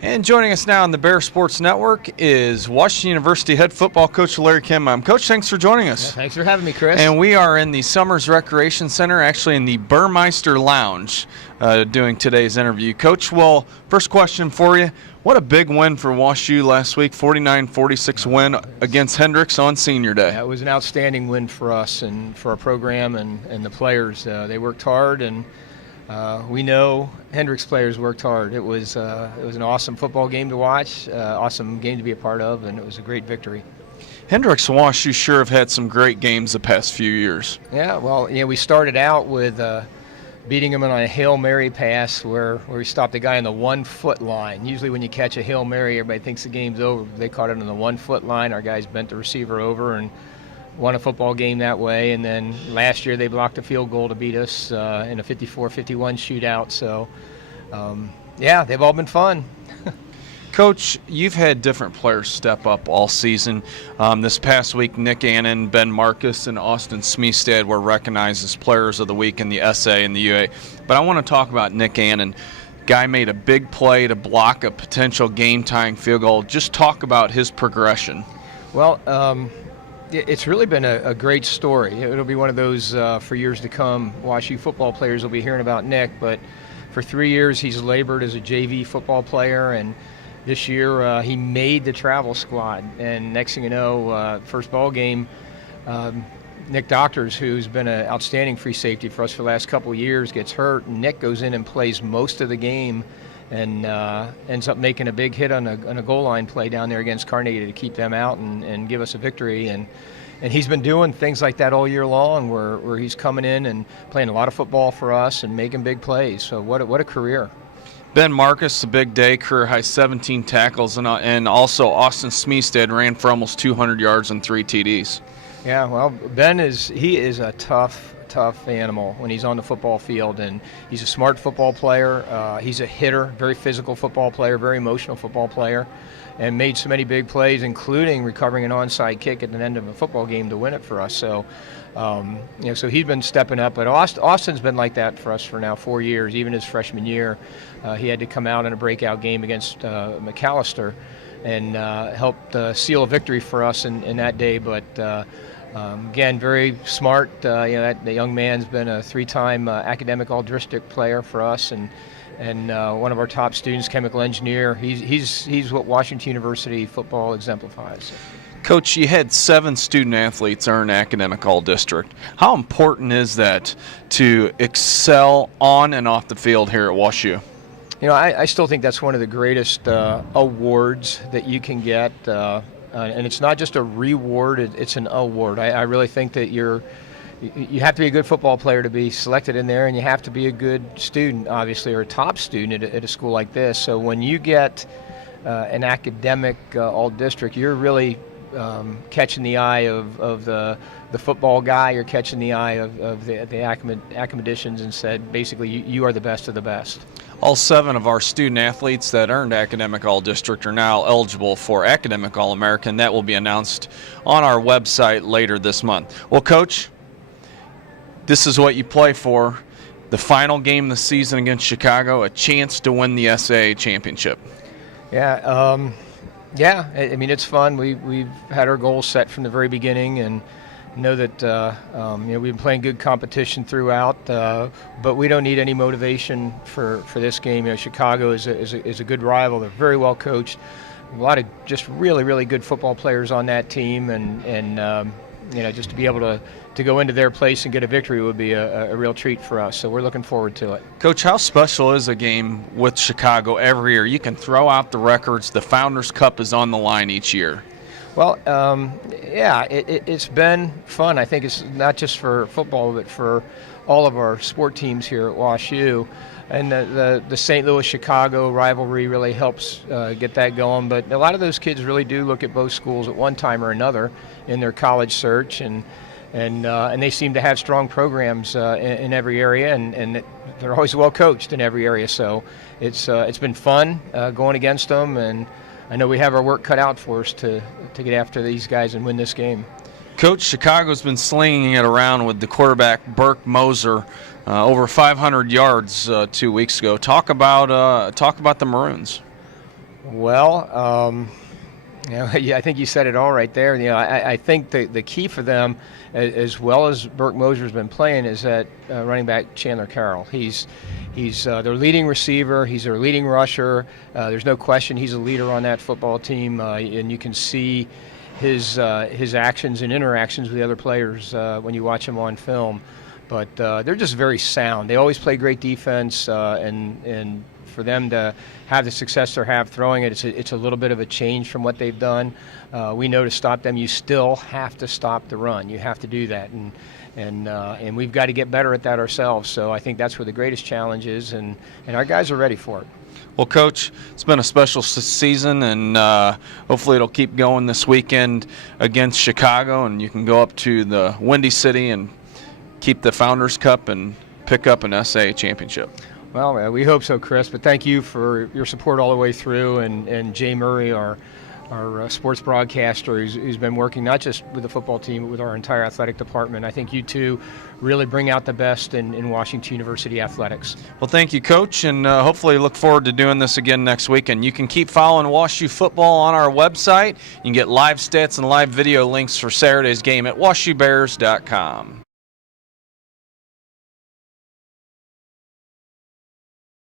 And joining us now on the Bear Sports Network is Washington University head football coach Larry Kindbom. Coach, thanks for joining us. Yeah, thanks for having me, Chris. And we are in the Summers Recreation Center, actually in the Burmeister Lounge, doing today's interview. Coach, well, first question for you. What a big win for WashU last week, 49-46 win against Hendricks on Senior Day. Yeah, it was an outstanding win for us and for our program and the players. They worked hard, and we know Hendricks players worked hard. It was an awesome football game to watch, awesome game to be a part of, and it was a great victory. Hendricks and WashU sure have had some great games the past few years. Yeah, well, we started out with beating them on a Hail Mary pass where we stopped the guy on the 1 foot line. Usually when you catch a Hail Mary, everybody thinks the game's over. They caught it on the 1 foot line. Our guys bent the receiver over and won a football game that way. And then last year they blocked a field goal to beat us in a 54-51 shootout. So, yeah, they've all been fun. Coach, you've had different players step up all season. This past week, Nick Annan, Ben Marcus, and Austin Smeestad were recognized as players of the week in the SA and the UA. But I want to talk about Nick Annan. Guy made a big play to block a potential game-tying field goal. Just talk about his progression. Well, it's really been a great story. It'll be one of those for years to come. WashU football players will be hearing about Nick, but for 3 years he's labored as a JV football player, and this year he made the travel squad. And next thing you know, first ball game, Nick Doctors, who's been an outstanding free safety for us for the last couple of years, gets hurt, and Nick goes in and plays most of the game and ends up making a big hit on a goal line play down there against Carnegie to keep them out and give us a victory. And he's been doing things like that all year long where he's coming in and playing a lot of football for us and making big plays. So what a career. Ben Marcus, a big day, career high 17 tackles, and also Austin Smeestad ran for almost 200 yards and 3 TDs. Yeah, well, Ben is a tough animal when he's on the football field, and he's a smart football player. He's a hitter, very physical football player, very emotional football player, and made so many big plays, including recovering an onside kick at the end of a football game to win it for us. So, so he's been stepping up. But Austin's been like that for us for now 4 years. Even his freshman year, he had to come out in a breakout game against McAllister and helped seal a victory for us in that day. But again, very smart. The young man's been a 3-time academic all-district player for us, and one of our top students, chemical engineer. He's what Washington University football exemplifies. Coach, you had 7 student athletes earn academic all-district. How important is that to excel on and off the field here at WashU? I still think that's one of the greatest awards that you can get, and it's not just a reward; it's an award. I really think that you have to be a good football player to be selected in there, and you have to be a good student, obviously, or a top student at a school like this. So when you get an academic all-district, you're really catching the eye of the football guy. You're catching the eye of the academicians and said, basically, you are the best of the best. All 7 of our student athletes that earned academic all-district are now eligible for academic all-American. That will be announced on our website later this month. Well, Coach, this is what you play for. The final game of the season against Chicago, a chance to win the SAA championship. Yeah, I mean, it's fun. We've had our goals set from the very beginning, and know that we've been playing good competition throughout, but we don't need any motivation for this game. Chicago is a good rival. They're very well coached. A lot of just really, really good football players on that team, and just to be able to go into their place and get a victory would be a real treat for us. So we're looking forward to it. Coach, how special is a game with Chicago every year? You can throw out the records. The Founders Cup is on the line each year. Well, it's been fun. I think it's not just for football, but for all of our sport teams here at WashU. And the St. Louis-Chicago rivalry really helps get that going. But a lot of those kids really do look at both schools at one time or another in their college search, and they seem to have strong programs in every area, and they're always well coached in every area. So it's been fun going against them, and I know we have our work cut out for us to get after these guys and win this game. Coach, Chicago's been slinging it around with the quarterback Burke Moser, over 500 yards 2 weeks ago. Talk about the Maroons. Well, yeah, I think you said it all right there. I think the key for them, as well as Burke Moser's been playing, is that running back Chandler Carroll. He's their leading receiver. He's their leading rusher. There's no question he's a leader on that football team, and you can see his actions and interactions with the other players when you watch him on film. But they're just very sound. They always play great defense, and for them to have the success they have throwing it, it's a little bit of a change from what they've done. We know to stop them, you still have to stop the run. You have to do that, and we've got to get better at that ourselves. So I think that's where the greatest challenge is, and our guys are ready for it. Well, Coach, it's been a special season, and hopefully it'll keep going this weekend against Chicago, and you can go up to the Windy City and keep the Founders Cup and pick up an SA championship. Well, we hope so, Chris, but thank you for your support all the way through, and Jay Murray, our sports broadcaster, who's been working not just with the football team, but with our entire athletic department. I think you two really bring out the best in Washington University athletics. Well, thank you, Coach, and hopefully look forward to doing this again next week. And you can keep following WashU football on our website. You can get live stats and live video links for Saturday's game at washubears.com.